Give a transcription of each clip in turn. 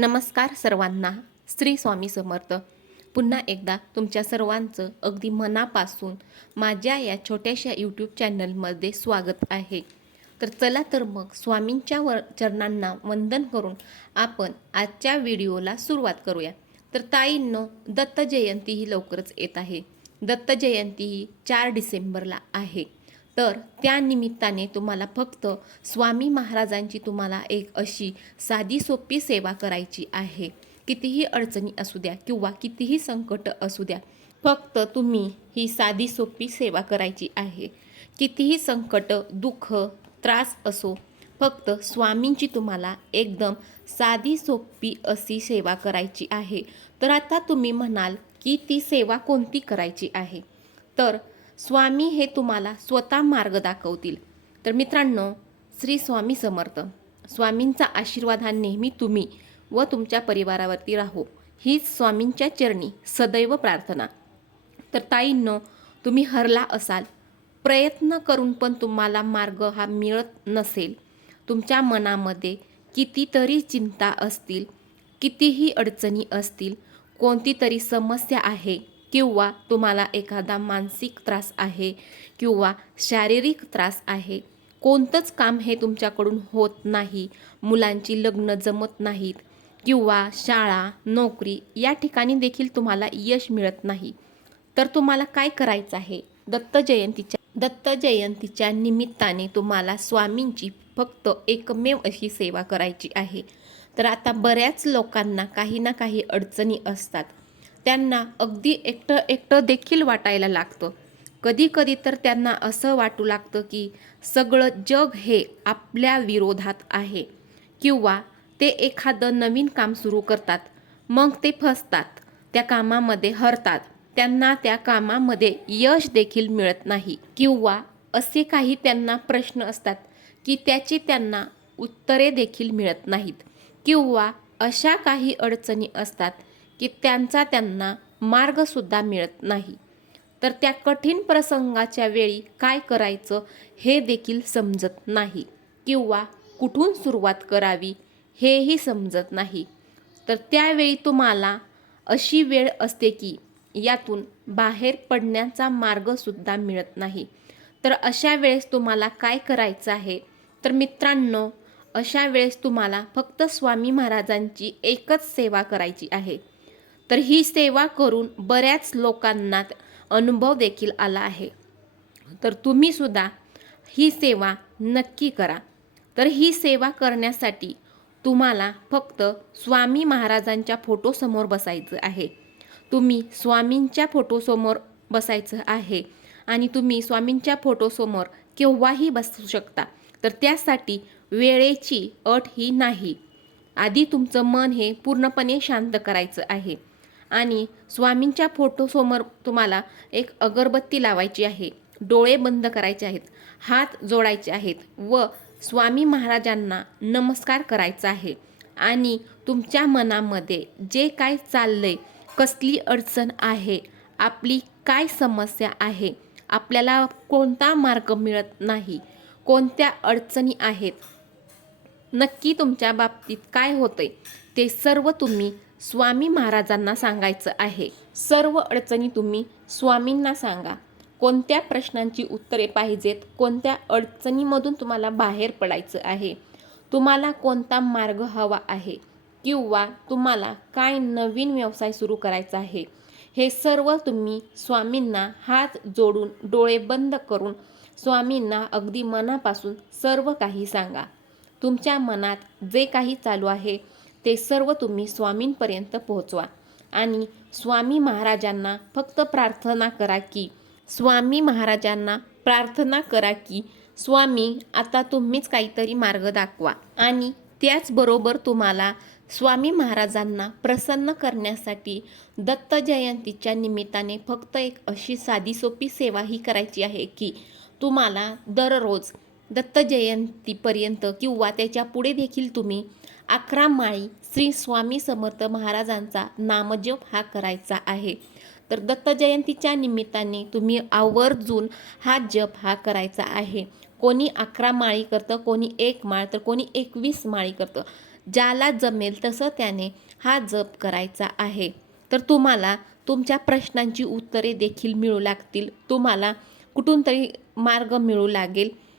नमस्कार सर्वांना. श्री स्वामी समर्थ. पुन्हा एकदा तुमच्या सर्वांचं अगदी मनापासून माझ्या या छोट्याशा यूट्यूब चॅनलमध्ये स्वागत आहे. तर चला तर मग स्वामींच्या वर चरणांना वंदन करून आपण आजच्या व्हिडिओला सुरुवात करूया. तर ताईंनो दत्त जयंती ही लवकरच येत आहे. दत्त जयंती ही चार डिसेंबरला आहे. तर त्या निमित्ताने तुम्हाला फक्त स्वामी महाराजांची तुम्हाला एक अशी साधी सोपी सेवा करायची आहे. कितीही अडचणी असू द्या किंवा कितीही संकट असू द्या फक्त तुम्ही ही साधी सोपी सेवा करायची आहे. कितीही संकट दुःख त्रास असो फक्त स्वामींची तुम्हाला एकदम साधी सोपी अशी सेवा करायची आहे. तर आता तुम्ही म्हणाल की ती सेवा कोणती करायची आहे? तर स्वामी हे तुम्हाला स्वतः मार्ग दाखवतील. तर मित्रांनो श्री स्वामी समर्थ स्वामींचा आशीर्वाद हा नेहमी तुम्ही व तुमच्या परिवारावरती राहो. हीच स्वामींच्या चरणी सदैव प्रार्थना. तर ताईंनो तुम्ही हरला असाल प्रयत्न करून पण तुम्हाला मार्ग हा मिळत नसेल. तुमच्या मनामध्ये कितीतरी चिंता असतील कितीही अडचणी असतील कोणती तरी समस्या आहे किंवा तुम्हाला एखादा मानसिक त्रास आहे किंवा शारीरिक त्रास आहे कोणतंच काम हे तुमच्याकडून होत नाही मुलांची लग्न जमत नाहीत किंवा शाळा नोकरी या ठिकाणी देखील तुम्हाला यश मिळत नाही. तर तुम्हाला काय करायचं आहे? दत्त जयंतीच्या दत्त जयंतीच्या निमित्ताने तुम्हाला स्वामींची फक्त एकमेव अशी सेवा करायची आहे. तर आता बऱ्याच लोकांना काही ना काही अडचणी असतात. त्यांना अगदी एकटं एकटं देखील वाटायला लागतं. कधी कधी तर त्यांना असं वाटू लागतं की सगळं जग हे आपल्या विरोधात आहे. किंवा ते एखादं नवीन काम सुरू करतात मग ते फसतात त्या कामामध्ये हरतात. त्यांना त्या कामामध्ये यश देखील मिळत नाही. किंवा असे काही त्यांना प्रश्न असतात की त्याची त्यांना उत्तरे देखील मिळत नाहीत. किंवा अशा काही अडचणी असतात की त्यांचा त्यांना मार्गसुद्धा मिळत नाही. तर त्या कठीण प्रसंगाच्या वेळी काय करायचं हे देखील समजत नाही किंवा कुठून सुरुवात करावी हेही समजत नाही. तर त्यावेळी तुम्हाला अशी वेळ असते की यातून बाहेर पडण्याचा मार्गसुद्धा मिळत नाही. तर अशा वेळेस तुम्हाला काय करायचं आहे? तर मित्रांनो अशा वेळेस तुम्हाला फक्त स्वामी महाराजांची एकच सेवा करायची आहे. तर ही सेवा करून बऱ्याच लोकांना अनुभव देखील आला आहे. तर तुम्ही सुद्धा ही सेवा नक्की करा. तर ही सेवा करण्यासाठी तुम्हाला फक्त स्वामी महाराजांच्या फोटोसमोर बसायचं आहे. तुम्ही स्वामींच्या फोटोसमोर बसायचं आहे आणि तुम्ही स्वामींच्या फोटोसमोर केव्हाही बसू शकता. तर त्यासाठी वेळेची अट ही नाही. आधी तुमचं मन हे पूर्णपणे शांत करायचं आहे. आणि स्वामींच्या फोटोसमोर तुम्हाला एक अगरबत्ती लावायची आहे. डोळे बंद करायचे आहेत. हात जोडायचे आहेत व स्वामी महाराजांना नमस्कार करायचा आहे. आणि तुमच्या मनामध्ये जे काय चाललंय कसली अडचण आहे आपली काय समस्या आहे आपल्याला कोणता मार्ग मिळत नाही कोणत्या अडचणी आहेत नक्की तुमच्या बाबतीत काय होतंय ते सर्व तुम्ही स्वामी महाराजांना सांगायचं आहे. सर्व अडचणी तुम्ही स्वामींना सांगा. कोणत्या प्रश्नांची उत्तरे पाहिजेत कोणत्या अडचणीमधून तुम्हाला बाहेर पडायचं आहे तुम्हाला कोणता मार्ग हवा आहे किंवा तुम्हाला काय नवीन व्यवसाय सुरू करायचा आहे हे सर्व तुम्ही स्वामींना हात जोडून डोळे बंद करून स्वामींना अगदी मनापासून सर्व काही सांगा. तुमच्या मनात जे काही चालू आहे ते सर्व तुम्ही स्वामींपर्यंत पोहोचवा. आणि स्वामी महाराजांना फक्त प्रार्थना करा की स्वामी महाराजांना प्रार्थना करा की स्वामी आता तुम्हीच काहीतरी मार्ग दाखवा. आणि त्याचबरोबर तुम्हाला स्वामी महाराजांना प्रसन्न करण्यासाठी दत्त जयंतीच्या निमित्ताने फक्त एक अशी साधी सोपी सेवा ही करायची आहे की तुम्हाला दररोज दत्त जयंतीपर्यंत किंवा त्याच्या पुढे देखील तुम्ही अकरा माळी श्री स्वामी समर्थ महाराजांचा नामजप हा करायचा आहे. तर दत्त जयंतीच्या निमित्ताने तुम्ही आवर्जून हा जप हा करायचा आहे. कोणी अकरा माळी करतं कोणी एक माळ तर कोणी एकवीस माळी करतं. ज्याला जमेल तसं त्याने हा जप करायचा आहे. तर तुम्हाला तुमच्या प्रश्नांची उत्तरे देखील मिळू लागतील. तुम्हाला कुठून तरी मार्ग मिळू लागेल.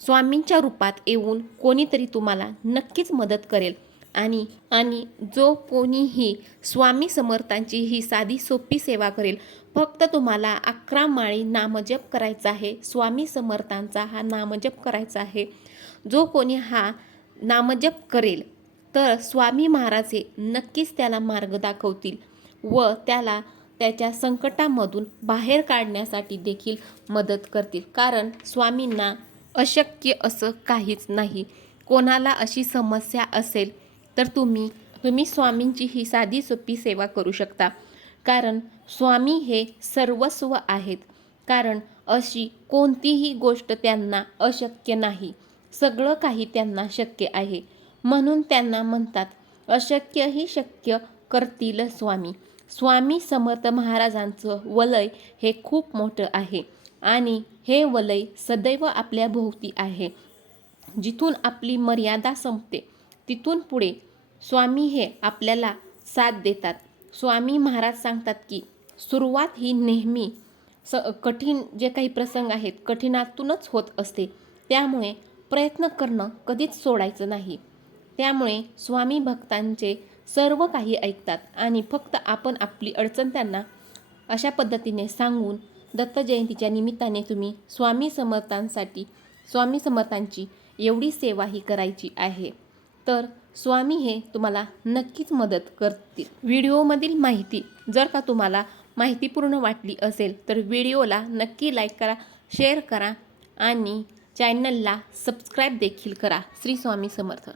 स्वामींच्या रूपात येऊन कोणीतरी तुम्हाला नक्कीच मदत करेल. आणि आणि जो कोणीही स्वामी समर्थांची ही साधी सोपी सेवा करेल फक्त तुम्हाला अकरा माळी नामजप करायचा आहे. स्वामी समर्थांचा हा नामजप करायचा आहे. जो कोणी हा नामजप करेल तर स्वामी महाराज हे नक्कीच त्याला मार्ग दाखवतील व त्याला त्याच्या संकटामधून बाहेर काढण्यासाठी देखील मदत करतील. कारण स्वामींना अशक्य असं काहीच नाही. कोणाला अशी समस्या असेल तर तुम्ही तुम्ही स्वामींची ही साधी सोपी सेवा करू शकता. कारण स्वामी हे सर्वस्व आहेत. कारण अशी कोणतीही गोष्ट त्यांना अशक्य नाही. सगळं काही त्यांना शक्य आहे. म्हणून त्यांना म्हणतात अशक्यही शक्य करतील स्वामी. स्वामी समर्थ महाराजांचं वलय हे खूप मोठं आहे आणि हे वलय सदैव आपल्या भोवती आहे. जिथून आपली मर्यादा संपते तिथून पुढे स्वामी हे आपल्याला साथ देतात. स्वामी महाराज सांगतात की सुरुवात ही नेहमी स कठीण जे काही प्रसंग आहेत कठीणातूनच होत असते. त्यामुळे प्रयत्न करणं कधीच सोडायचं नाही. त्यामुळे स्वामी भक्तांचे सर्व काही ऐकतात आणि फक्त आपण आपली अडचण त्यांना अशा पद्धतीने सांगून दत्त जयंतीच्या निमित्ताने तुम्ही स्वामी समर्थांसाठी स्वामी समर्थांची एवढी सेवा ही करायची आहे. तर स्वामी हे तुम्हाला नक्कीच मदत करतील. व्हिडिओमधील माहिती जर का तुम्हाला माहितीपूर्ण वाटली असेल तर व्हिडिओला नक्की लाईक करा शेअर करा आणि चॅनलला सबस्क्राईब देखील करा. श्री स्वामी समर्थ.